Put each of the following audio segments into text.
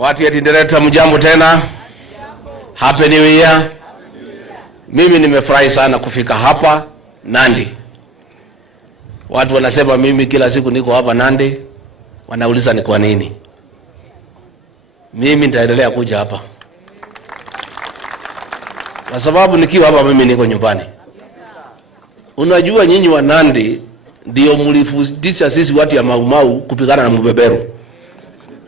Watu ya Tindereta mjambo tena. Happy New Year. Mimi nimefurahi sana kufika hapa Nandi. Watu wanasema mimi kila siku niko hapa Nandi. Wanauliza ni kwa nini. Mimi nitaendelea kuja hapa. Kwa sababu nikiwa hapa mimi niko nyumbani. Unajua nyinyi wa Nandi ndio mlifundisha sisi watu ya Mau kupigana na mbeberu.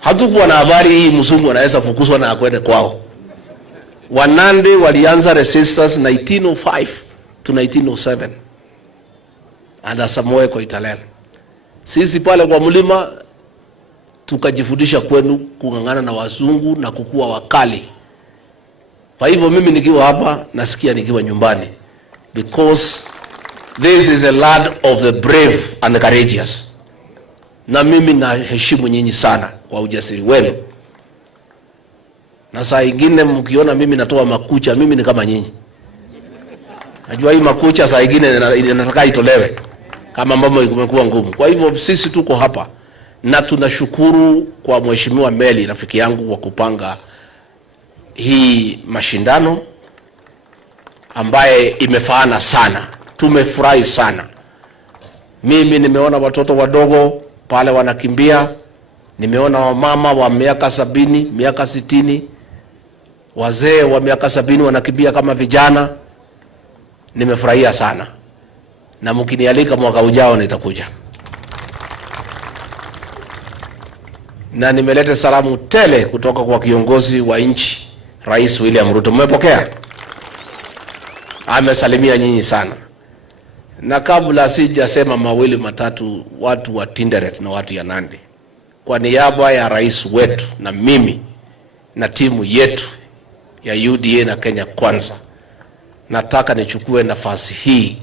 Hatukuwa na habari hii mzungu anaweza fukuzwa na akwende kwao. Wanandi walianza resistance 1905 to 1907 under Samoei Koitalel. Sisi pale kwa mlima tukajifundisha kwenu kungangana na wazungu na kukua wakali. Kwa hivyo mimi nikiwa hapa nasikia nikiwa nyumbani, because this is a land of the brave and the courageous. Na mimi naheshimu nyinyi sana kwa ujasiri wenu. Na saa ingine mkiona mimi natoa makucha, mimi ni kama nyinyi. Najua hii makucha saa ingine inataka itolewe kama mambo imekuwa ngumu. Kwa hivyo sisi tuko hapa na tunashukuru kwa Mheshimiwa Meli, rafiki yangu, kwa kupanga hii mashindano ambaye imefaana sana. Tumefurahi sana. Mimi nimeona watoto wadogo pale wanakimbia, nimeona wamama wa miaka 70, miaka 60, wazee wa miaka 70 wanakimbia kama vijana. Nimefurahia sana. Na mkinialika mwaka ujao nitakuja. Na nimeleta salamu tele kutoka kwa kiongozi wa nchi, Rais William Ruto. Mmepokea? Amesalimia nyinyi sana. Na kabla sijasema mawili matatu, watu wa Tinderet na watu ya Nandi, kwa niaba ya rais wetu na mimi na timu yetu ya UDA na Kenya Kwanza, nataka nichukue nafasi hii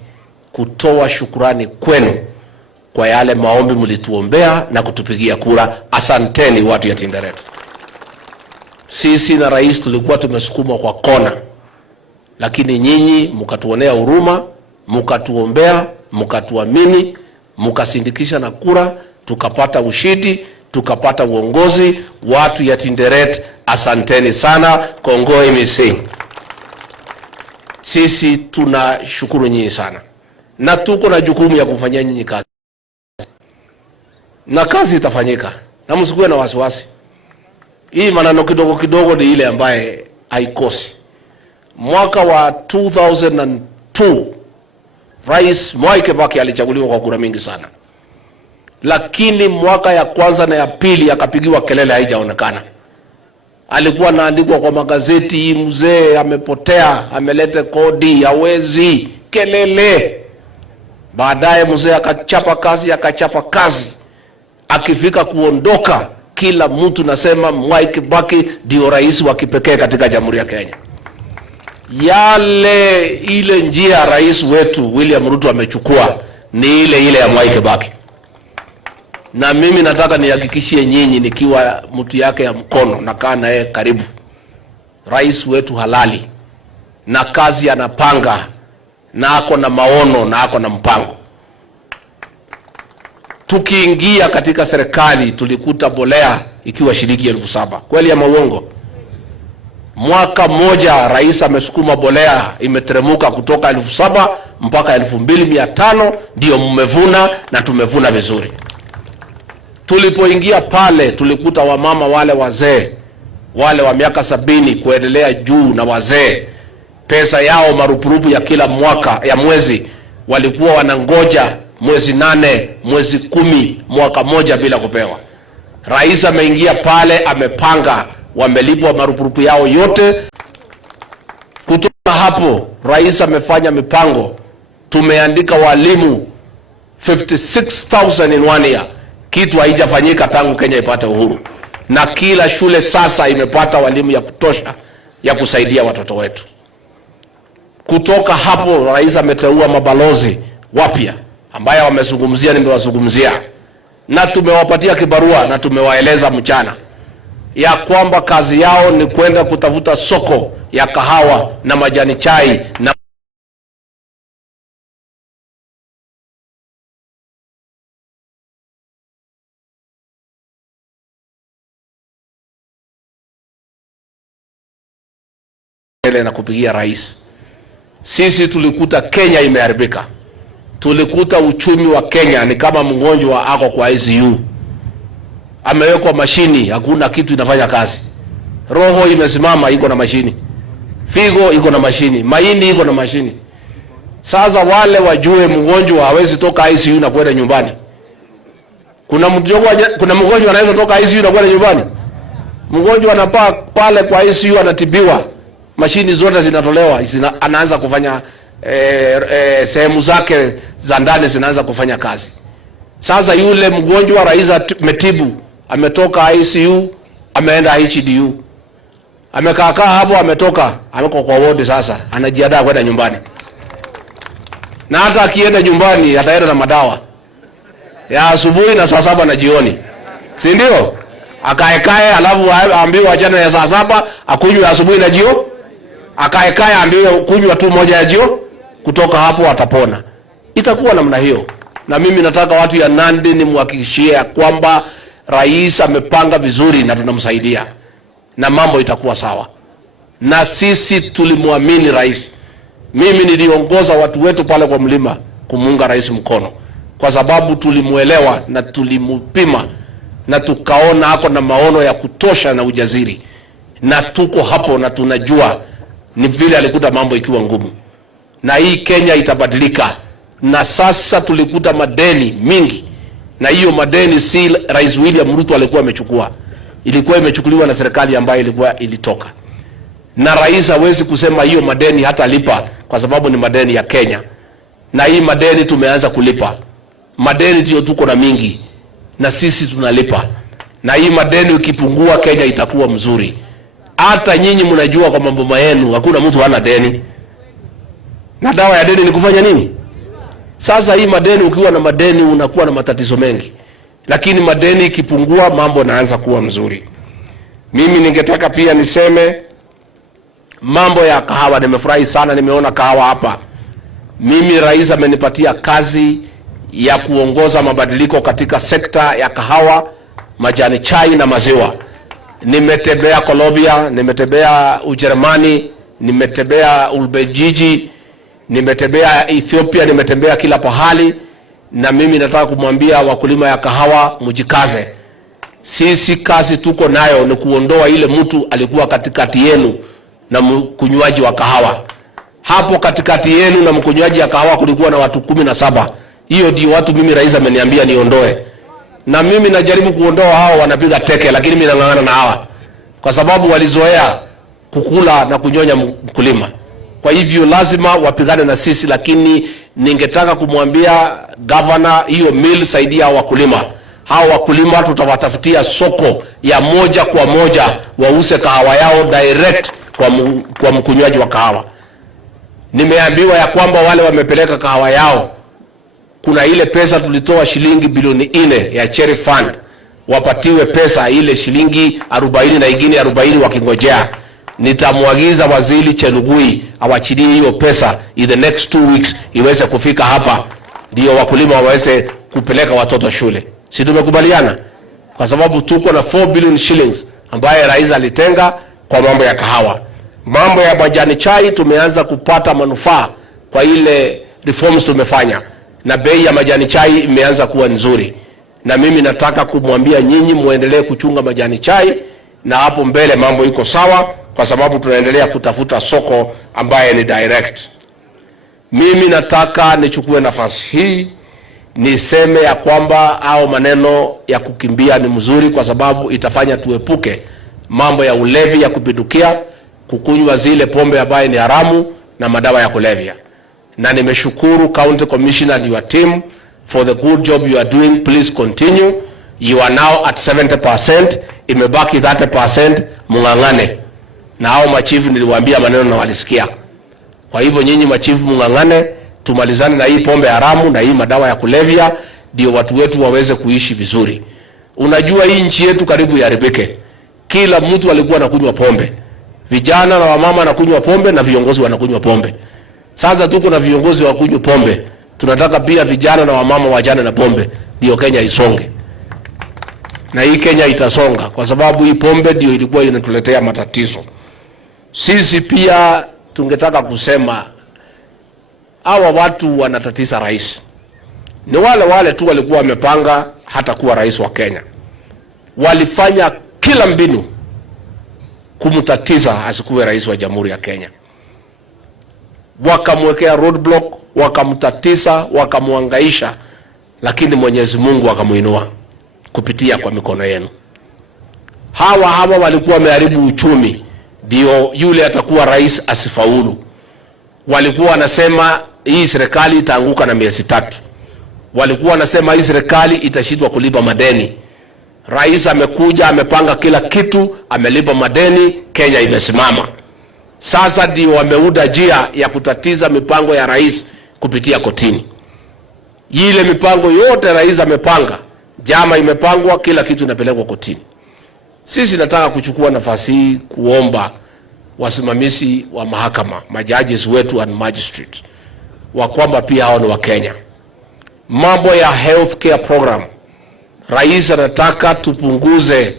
kutoa shukrani kwenu kwa yale maombi mlituombea na kutupigia kura. Asanteni watu ya Tinderet. Sisi na rais tulikuwa tumesukuma kwa kona, lakini nyinyi mkatuonea huruma, mkatuombea, mkatuamini, mkasindikisha na kura, tukapata ushindi, tukapata uongozi. Watu ya Tinderet, asanteni sana. Kongoi misi. Sisi tunashukuru nyinyi sana. Na tuko na jukumu ya kufanyia nyinyi kazi. Na kazi itafanyika. Na msikuwe na wasiwasi. Hii maneno kidogo kidogo ni ile ambaye haikosi. Mwaka wa 2002 Rais Mwai Kibaki alichaguliwa kwa kura mingi sana. Lakini mwaka ya kwanza na ya pili akapigiwa kelele, haijaonekana. Alikuwa anaandikwa kwa magazeti, mzee amepotea, amelete kodi, hawezi, kelele. Baadaye mzee akachapa kazi. Akifika kuondoka, kila mtu nasema Mwai Kibaki ndio rais wa kipekee katika Jamhuri ya Kenya. Ile njia rais wetu William Ruto amechukua ni ile ya Mwai Kibaki. Na mimi nataka nihakikishie nyinyi, nikiwa mtu yake ya mkono, nakaa naye karibu, rais wetu halali, na kazi anapanga, na ako na maono, na ako na mpango. Tukiingia katika serikali tulikuta bolea ikiwa shilingi 7,000. Kweli ama uongo? Mwaka mmoja rais amesukuma bolea imetremuka kutoka 7,000 mpaka 2,500. Ndio mmevuna, na tumevuna vizuri. Tulipoingia pale tulikuta wamama wale wazee, wale wa miaka 70 kuendelea juu, na wazee pesa yao marupurupu ya kila mwaka ya mwezi walikuwa wanangoja mwezi 8, mwezi 10, mwaka moja bila kupewa. Rais ameingia pale, amepanga, wamelipwa marupurupu yao yote. Kutoka hapo rais amefanya mipango, tumeandika walimu 56,000 in 1 year. Kitu haijafanyika tangu Kenya ipate uhuru. Na kila shule sasa imepata walimu ya kutosha ya kusaidia watoto wetu. Kutoka hapo rais ameteua mabalozi wapya ambaye wamezungumzia, nimewazungumzia, na tumewapatia kibarua, na tumewaeleza mchana ya kwamba kazi yao ni kwenda kutafuta soko ya kahawa na majani chai na na kupigia rais. Sisi tulikuta Kenya imeharibika. Tulikuta uchumi wa Kenya ni kama mgonjwa ako kwa ICU. Amewekwa mashini, hakuna kitu inafanya kazi. Roho imesimama, iko na mashini. Figo iko na mashini, maini iko na mashini. Sasa wale wajue mgonjwa hawezi toka ICU na kwenda nyumbani. Kuna mgonjwa anaweza toka ICU na kwenda nyumbani? Mgonjwa anapaa pale kwa ICU anatibiwa. Mashini zote zinatolewa, anaanza kufanya sehemu zake za ndani zinaanza kufanya kazi. Sasa yule mgonjwa rais ametibu, ametoka ICU, ameenda HDU. Amekaa hapo, ametoka, ameko kwa ward sasa, anajiandaa kwenda nyumbani. Na hata akienda nyumbani ataenda na madawa ya asubuhi na saa 7 na jioni. Si ndio? Akaekae alafu aambiwe achana ya saa 7, akunywe asubuhi na jioni. Akaekae aambiwe kunywa tu moja ya jioni, kutoka hapo atapona. Itakuwa namna hiyo. Na mimi nataka watu ya Nandi nimhakikishie kwamba rais amepanga vizuri na tunamsaidia. Na mambo itakuwa sawa. Na sisi tulimwamini rais. Mimi niliongoza watu wetu pale kwa mlima kumuunga rais mkono. Kwa sababu tulimuelewa na tulimupima na tukaona hako na maono ya kutosha na ujaziri. Na tuko hapo na tunajua ni vile alikuta mambo ikiwa ngumu. Na hii Kenya itabadilika. Na sasa tulikuta madeni mingi. Na hiyo madeni si Rais William Ruto alikuwa amechukua. Ilikuwa imechukuliwa na serikali ambayo ilitoka. Na rais hawezi kusema hiyo madeni hata lipa kwa sababu ni madeni ya Kenya. Na hii madeni tumeanza kulipa. Madeni ndio tuko na mingi na sisi tunalipa. Na hii madeni ukipungua Kenya itakuwa mzuri. Hata nyinyi mnajua kwa mambo yenu hakuna mtu hana deni. Na dawa ya deni ni kufanya nini? Sasa hii madeni, ukiwa na madeni unakuwa na matatizo mengi. Lakini madeni ikipungua mambo yanaanza kuwa mzuri. Mimi ningetaka pia niseme mambo ya kahawa. Nimefurahi sana nimeona kahawa hapa. Mimi rais amenipatia kazi ya kuongoza mabadiliko katika sekta ya kahawa, majani chai na maziwa. Nimetembea Colombia, nimetembea Ujerumani, nimetembea Ubelgiji, nimetembea Ethiopia, nimetembea kila pahali. Na mimi nataka kumwambia wakulima ya kahawa mjikaze. Sisi kazi tuko nayo ni kuondoa ile mtu alikuwa katikati yenu na mkunywaji wa kahawa. Hapo katikati yenu na mkunywaji wa kahawa kulikuwa na watu 17. Hiyo ndio watu mimi rais ameniambia niondoe. Na mimi najaribu kuondoa hao wanapiga teke, lakini mimi nang'ang'ana na hawa. Kwa sababu walizoea kukula na kunyonya mkulima. Kwa hivyo lazima wapigane na sisi, lakini ningetaka kumwambia governor hiyo mill saidia wakulima. Hao wakulima tutawatafutia soko ya moja kwa moja wause kahawa yao direct kwa mkunywaji wa kahawa. Nimeambiwa ya kwamba wale wamepeleka kahawa yao, kuna ile pesa tulitoa shilingi bilioni 4 ya cherry fund, wapatiwe pesa ile shilingi 40 na ingine 40 wakingojea. Nitamwagiza waziri Chelugui awachilie hiyo pesa in the next 2 weeks iweze kufika hapa, ndio wakulima waweze kupeleka watoto shule. Si tumekubaliana? Kwa sababu tuko na 4 billion shillings ambaye rais alitenga kwa mambo ya kahawa. Mambo ya majani chai tumeanza kupata manufaa kwa ile reforms tumefanya. Na bei ya majani chai imeanza kuwa nzuri. Na mimi nataka kumwambia nyinyi muendelee kuchunga majani chai, na hapo mbele mambo iko sawa kwa sababu tunaendelea kutafuta soko ambaye ni direct. Mimi nataka nichukue nafasi hii niseme ya kwamba au maneno ya kukimbia ni mzuri kwa sababu itafanya tuepuke mambo ya ulevi ya kupindukia, kukunywa zile pombe ambaye ni haramu na madawa ya kulevya. Na nimeshukuru County Commissioner and your team for the good job you are doing. Please continue. You are now at 70%. Imebaki 30%, mungangane. Na hao machifu niliwaambia maneno na walisikia. Kwa hivyo nyinyi machifu mungangane, tumalizane na hii pombe haramu na hii madawa ya kulevya, ndio watu wetu waweze kuishi vizuri. Unajua hii nchi yetu karibu iharibike. Kila mtu alikuwa anakunywa pombe. Vijana na wamama wanakunywa pombe na viongozi wanakunywa pombe. Sasa tuko na viongozi wa kunywa pombe. Tunataka pia vijana na wamama wajane na pombe, ndio Kenya isonge. Na hii Kenya itasonga kwa sababu hii pombe ndio ilikuwa inatuletea matatizo. Sisi pia tungetaka kusema hawa watu wanatatiza rais. Ni wale tu walikuwa wamepanga hata kuwa rais wa Kenya. Walifanya kila mbinu kumtatiza asikuwe rais wa Jamhuri ya Kenya. Wakamwekea roadblock, wakamtatiza, wakamuangaisha, lakini Mwenyezi Mungu akamuinua kupitia kwa mikono yenu. Hawa walikuwa wameharibu uchumi, ndio yule atakuwa rais asifaulu. Walikuwa wanasema hii serikali itaanguka na miezi 3. Walikuwa wanasema hii serikali itashindwa kulipa madeni. Rais amekuja, amepanga kila kitu, amelipa madeni, Kenya imesimama. Sasa ndio wameuda njia ya kutatiza mipango ya rais kupitia kotini. Ile mipango yote rais amepanga, jama imepangwa, kila kitu inapelekwa kotini. Sisi nataka kuchukua nafasi hii kuomba wasimamizi wa mahakama, majudges wetu and magistrate, wa kwamba pia hao ni wa Kenya. Mambo ya healthcare program, rais anataka tupunguze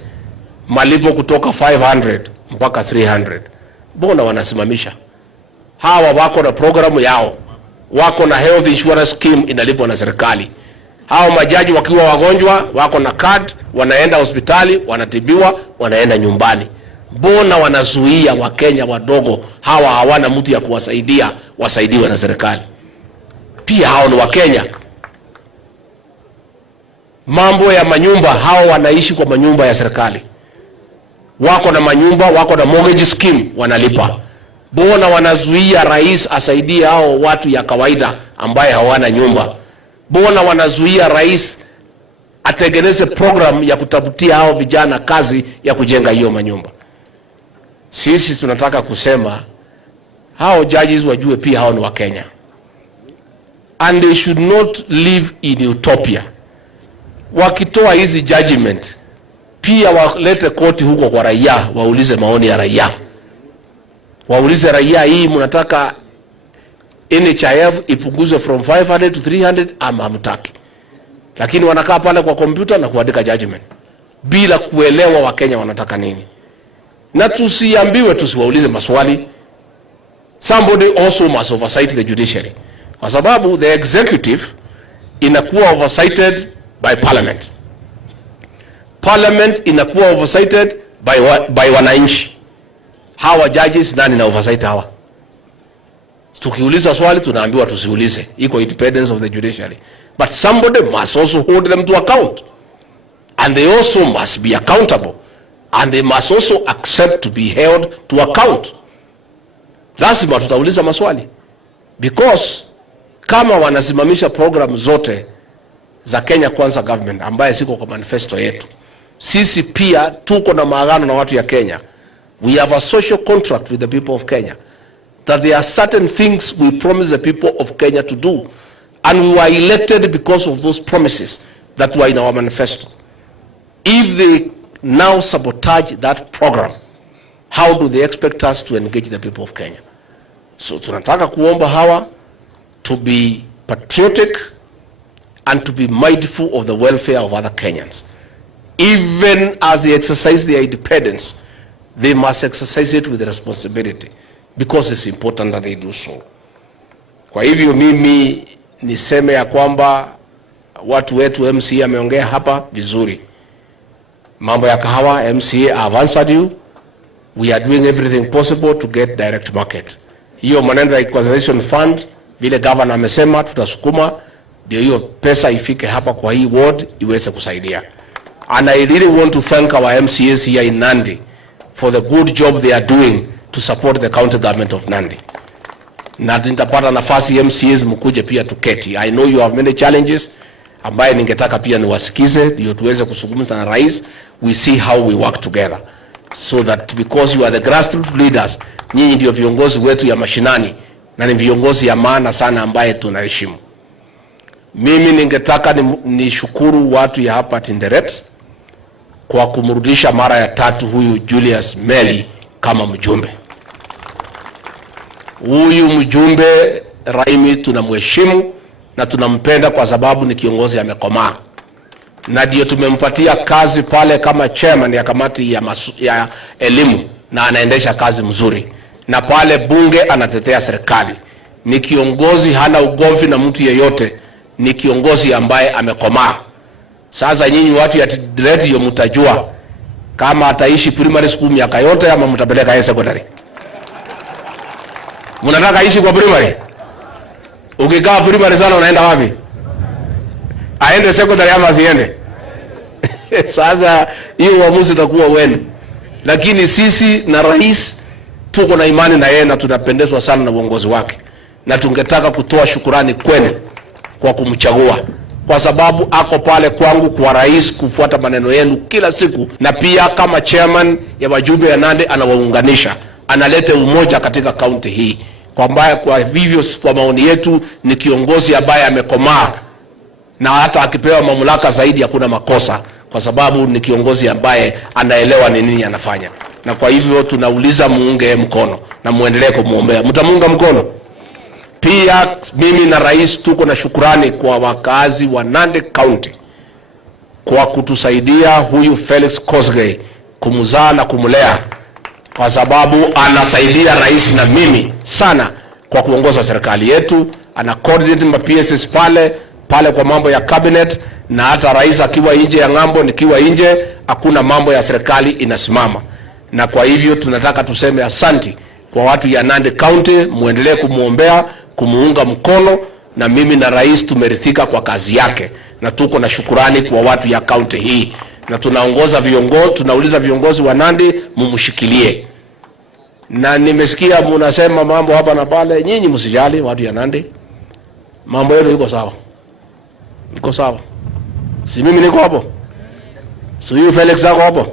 malipo kutoka 500 mpaka 300. Mbona wanasimamisha? Hawa wako na programu yao, wako na health insurance scheme inalipwa na serikali. Hao majaji wakiwa wagonjwa wako na card, wanaenda hospitali, wanatibiwa, wanaenda nyumbani. Mbona wanazuia Wakenya wadogo hawa hawana mtu ya kuwasaidia wasaidiwe na serikali? Pia hao ni Wakenya. Mambo ya manyumba, hao wanaishi kwa manyumba ya serikali. Wako na manyumba, wako na mortgage scheme, wanalipa. Mbona wanazuia rais asaidie hao watu ya kawaida ambaye hawana nyumba? Mbona wanazuia rais atengeneze program ya kutafutia hao vijana kazi ya kujenga hiyo manyumba? Sisi tunataka kusema hao judges wajue pia hao ni wa Kenya. And they should not live in utopia. Wakitoa hizi judgment, pia walete koti huko kwa raia, waulize maoni ya raia. Waulize raia, hii mnataka NHIF ipunguzwe from 500 to 300 ama hamtaki? Lakini wanakaa pale kwa kompyuta na kuandika judgment bila kuelewa Wakenya wanataka nini. Na tusiambiwe tusiwaulize maswali. Somebody also must oversight the judiciary, kwa sababu the executive inakuwa oversighted by parliament. Parliament inakuwa oversighted by wananchi. Hawa judges nani na oversight hawa? Tukiuliza swali tunaambiwa tusiulize. Iko independence of the judiciary. But somebody must also hold them to account. And they also must be accountable. And they must also accept to be held to account. Lazima tutauliza maswali. Because kama wanasimamisha program zote za Kenya Kwanza government ambaye siko kwa manifesto yetu, sisi pia tuko na maagano na watu ya Kenya. We have a social contract with the people of Kenya, that there are certain things we promise the people of Kenya to do, and we were elected because of those promises that were in our manifesto. If they now sabotage that program, how do they expect us to engage the people of Kenya? So tunataka kuomba hawa to be patriotic and to be mindful of the welfare of other Kenyans. Even as they exercise their independence, they must exercise it with responsibility, because it's important that they do so. Kwa hivyo mimi niseme ya kwamba watu wetu MCA ameongea hapa vizuri. Mambo ya kahawa, MCA have answered you. We are doing everything possible to get direct market. Hiyo maneno ya equalization fund, vile governor amesema tutasukuma ndio hiyo pesa ifike hapa kwa hii ward iweze kusaidia. And I really want to thank our MCAs here in Nandi for the good job they are doing to support the county government of Nandi. Na nitapata nafasi MCAs mkuje pia tuketi. I know you have many challenges ambaye ningetaka pia niwasikize ndio tuweze kuzungumza na rais. We see how we work together, so that because you are the grassroots leaders, nyinyi ndio viongozi wetu ya mashinani na ni viongozi ya maana sana ambaye tunaheshimu. Mimi ningetaka nishukuru watu ya hapa Tinderet kwa kumrudisha mara ya 3 huyu Julius Meli kama mjumbe. Huyu mjumbe Raimi tunamheshimu na tunampenda kwa sababu ni kiongozi amekomaa. Na ndio tumempatia kazi pale kama chairman ya kamati ya elimu, na anaendesha kazi mzuri. na pale bunge anatetea serikali. Ni kiongozi hana ugomvi na mtu yeyote, ni kiongozi ambaye amekomaa. Sasa nyinyi watu ya radio mtajua kama ataishi primary school miaka yote ama mtapeleka yeye secondary. Mnataka aishi kwa primary? Ukikaa primary sana unaenda wapi? Aende secondary ama asiende? Sasa hiyo uamuzi utakuwa wenu. Lakini sisi na rais tuko na imani na yeye na tunapendezwa sana na uongozi wake. Na tungetaka kutoa shukurani kwenu kwa kumchagua, kwa sababu ako pale kwangu kwa rais kufuata maneno yenu kila siku, na pia kama chairman ya wajumbe ya Nandi anawaunganisha, analete umoja katika kaunti hii. Kwa vivyo kwa maoni yetu ni kiongozi ambaye amekomaa, na hata akipewa mamlaka zaidi hakuna makosa, kwa sababu ni kiongozi ambaye anaelewa ni nini anafanya. Na kwa hivyo tunauliza muunge mkono na muendelee kumuombea. Mtamuunga mkono? Pia mimi na rais tuko na shukurani kwa wakazi wa Nandi County kwa kutusaidia huyu Felix Kosgei kumzaa na kumlea, kwa sababu anasaidia rais na mimi sana kwa kuongoza serikali yetu. Ana coordinate ma PSS pale kwa mambo ya cabinet, na hata rais akiwa nje ya ngambo nikiwa nje, hakuna mambo ya serikali inasimama. Na kwa hivyo tunataka tuseme asanti kwa watu ya Nandi County, muendelee kumuombea, kumuunga mkono, na mimi na rais tumerithika kwa kazi yake, na tuko na shukurani kwa watu ya county hii, na tunauliza viongozi wa Nandi mumshikilie. Na nimesikia mnasema mambo hapa na pale, nyinyi msijali watu ya Nandi, mambo yenu iko sawa. Iko sawa. Si mimi niko hapo? Si huyu Felix ako hapo?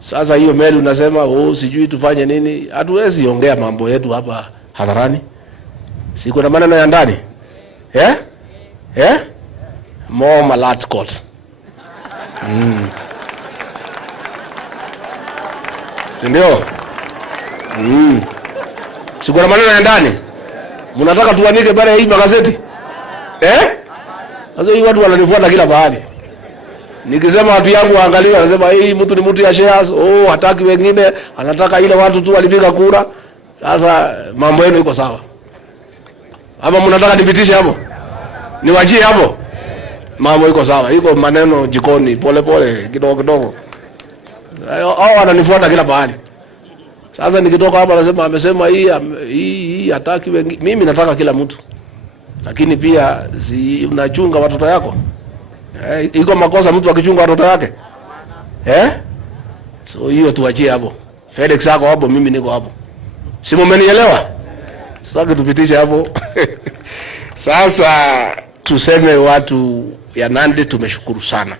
Sasa hiyo meli unasema sijui tufanye nini? Hatuwezi ongea mambo yetu hapa hadharani. Si kuna maneno ya ndani? More malat court. Ndio? Si kuna maneno ya ndani? Mnataka tuanike bare hii magazeti? Sasa hii watu wananifuata kila mahali. Nikisema watu yangu waangaliwe, anasema hii mtu ni mtu ya shares, hataki wengine, anataka ile watu tu walipiga kura. Sasa mambo yenu iko sawa. Ama mnataka nipitishe hapo? Niwachie hapo? Mambo iko sawa. Iko maneno jikoni pole pole kidogo kidogo. Hao wananifuata kila mahali. Sasa nikitoka hapa anasema amesema hii hataki wengine. Mimi nataka kila mtu. Lakini pia si unachunga watoto yako? Iko makosa mtu akichunga watoto yake? So hiyo tuachie hapo. Felix ako hapo, mimi niko hapo. Si mmenielewa? Sitaki tupitishe hapo. Sasa tuseme watu ya Nandi tumeshukuru sana.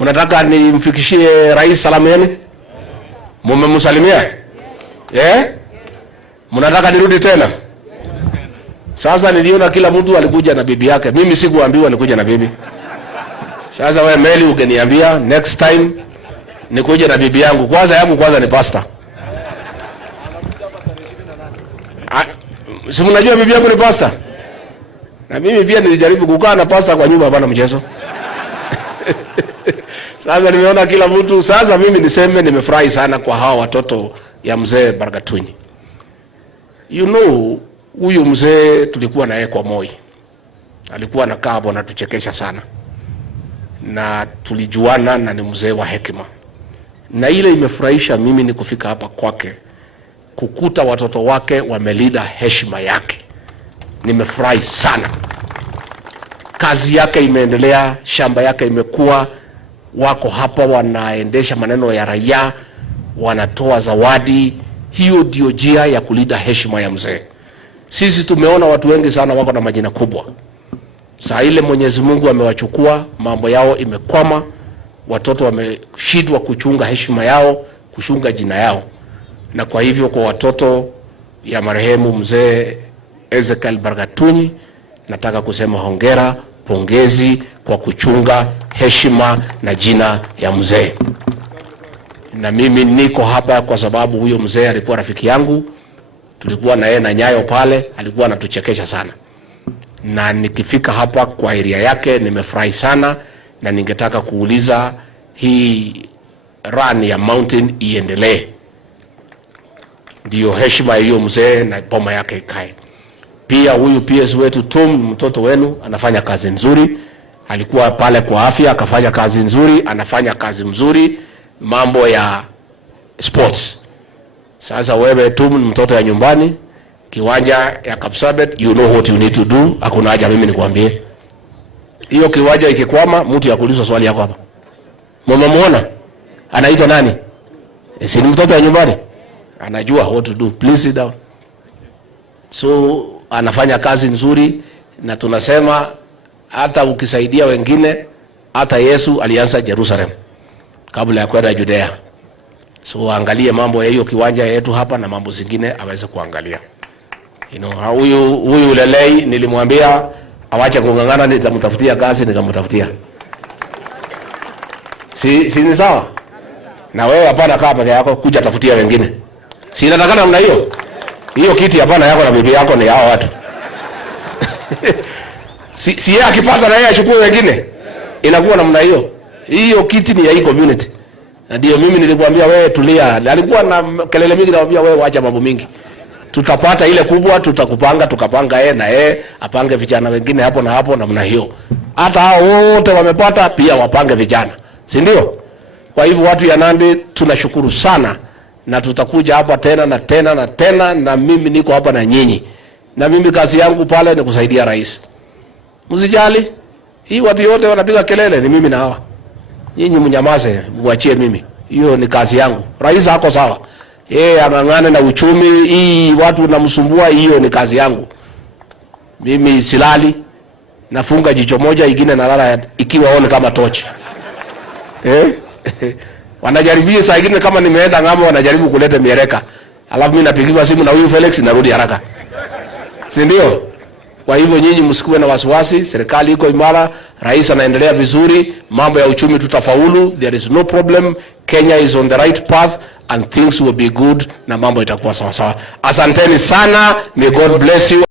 Mnataka nimfikishie rais salamu yenu? Mmemsalimia? Mnataka nirudi tena? Sasa niliona kila mtu alikuja na bibi yake. Mimi sikuambiwa nikuja na bibi. Sasa wewe Meli ungeniambia next time nikuje na bibi yangu. Kwanza ni pastor. Si mnajua bibi yangu ni pastor? Na mimi pia nilijaribu kukaa na pastor kwa nyumba, hapana mchezo. Sasa nimeona kila mtu. Sasa mimi niseme nimefurahi sana kwa hawa watoto ya mzee Bargatunyi. You know, huyu mzee tulikuwa naye kwa Moi. Alikuwa anakaa hapo na tuchekesha sana. Na tulijuana na ni mzee wa hekima. Na ile imefurahisha mimi ni kufika hapa kwake, kukuta watoto wake wamelinda heshima yake. Nimefurahi sana. Kazi yake imeendelea, shamba yake imekuwa, wako hapa wanaendesha maneno ya raia, wanatoa zawadi. Hiyo ndio njia ya kulinda heshima ya mzee. Sisi tumeona watu wengi sana wako na majina kubwa. Saa ile Mwenyezi Mungu amewachukua, mambo yao imekwama, watoto wameshindwa kuchunga heshima yao, kuchunga jina yao. Na kwa hivyo kwa watoto ya marehemu mzee Ezekiel Bargatunyi, nataka kusema hongera, pongezi kwa kuchunga heshima na jina ya mzee. Na mimi niko hapa kwa sababu huyo mzee alikuwa rafiki yangu. Tulikuwa na yeye na Nyayo pale, alikuwa anatuchekesha sana. Na nikifika hapa kwa area yake nimefurahi sana, na ningetaka kuuliza hii run ya mountain iendelee. ndio heshima hiyo mzee na boma yake ikae. Pia huyu PS wetu Tom, mtoto wenu, anafanya kazi nzuri. Alikuwa pale kwa afya, akafanya kazi nzuri, anafanya kazi mzuri mambo ya sports. Sasa wewe Tom, mtoto ya nyumbani, kiwanja ya Kapsabet, you know what you need to do. Hakuna haja mimi nikwambie. Hiyo kiwanja ikikwama, mtu ya kuuliza swali yako hapa. Mama muona? Anaitwa nani? Si ni mtoto ya nyumbani? Anajua what to do. Please sit down. So anafanya kazi nzuri, na tunasema hata ukisaidia wengine, hata Yesu alianza Jerusalem kabla ya kwenda Judea. So angalie mambo ya hiyo kiwanja yetu hapa na mambo zingine aweze kuangalia. You know, huyu Lelei nilimwambia awache kungangana, nitamtafutia kazi, nikamtafutia. Si ni sawa? Na wewe hapana kaa peke yako, kuja tafutia wengine. Si inatakana namna hiyo? Hiyo kiti hapana yako na bibi yako ni hao watu. Si yeye akipata na yeye achukue wengine. Inakuwa namna hiyo. Hiyo kiti ni ya hii community. Na ndio mimi nilikwambia wewe tulia. Alikuwa na kelele mingi, naambia wewe acha mambo mingi. Tutapata ile kubwa, tutakupanga, tukapanga yeye na yeye apange vijana wengine hapo na hapo namna hiyo. Hata hao wote wamepata pia wapange vijana. Si ndio? Kwa hivyo watu ya Nandi tunashukuru sana, na tutakuja hapa tena na tena na tena, na mimi niko hapa na nyinyi. Na mimi kazi yangu pale ni kusaidia rais. Msijali. Hii watu yote wanapiga kelele ni mimi na hawa. Nyinyi mnyamaze, muachie mimi. Hiyo ni kazi yangu. Rais hako sawa. Yeye angangane na uchumi, hii watu namsumbua, hiyo ni kazi yangu. Mimi silali, nafunga jicho moja, ingine nalala ikiwa one kama tochi. Wanajaribia saa ingine kama nimeenda ngamo, wanajaribu kuleta miereka. Alafu mimi napigiwa simu na huyu Felix, narudi haraka. Si ndio? Kwa hivyo nyinyi msikuwe na wasiwasi, serikali iko imara, rais anaendelea vizuri, mambo ya uchumi tutafaulu, there is no problem. Kenya is on the right path and things will be good, na mambo itakuwa sawa sawa. Asanteni sana, may God bless you.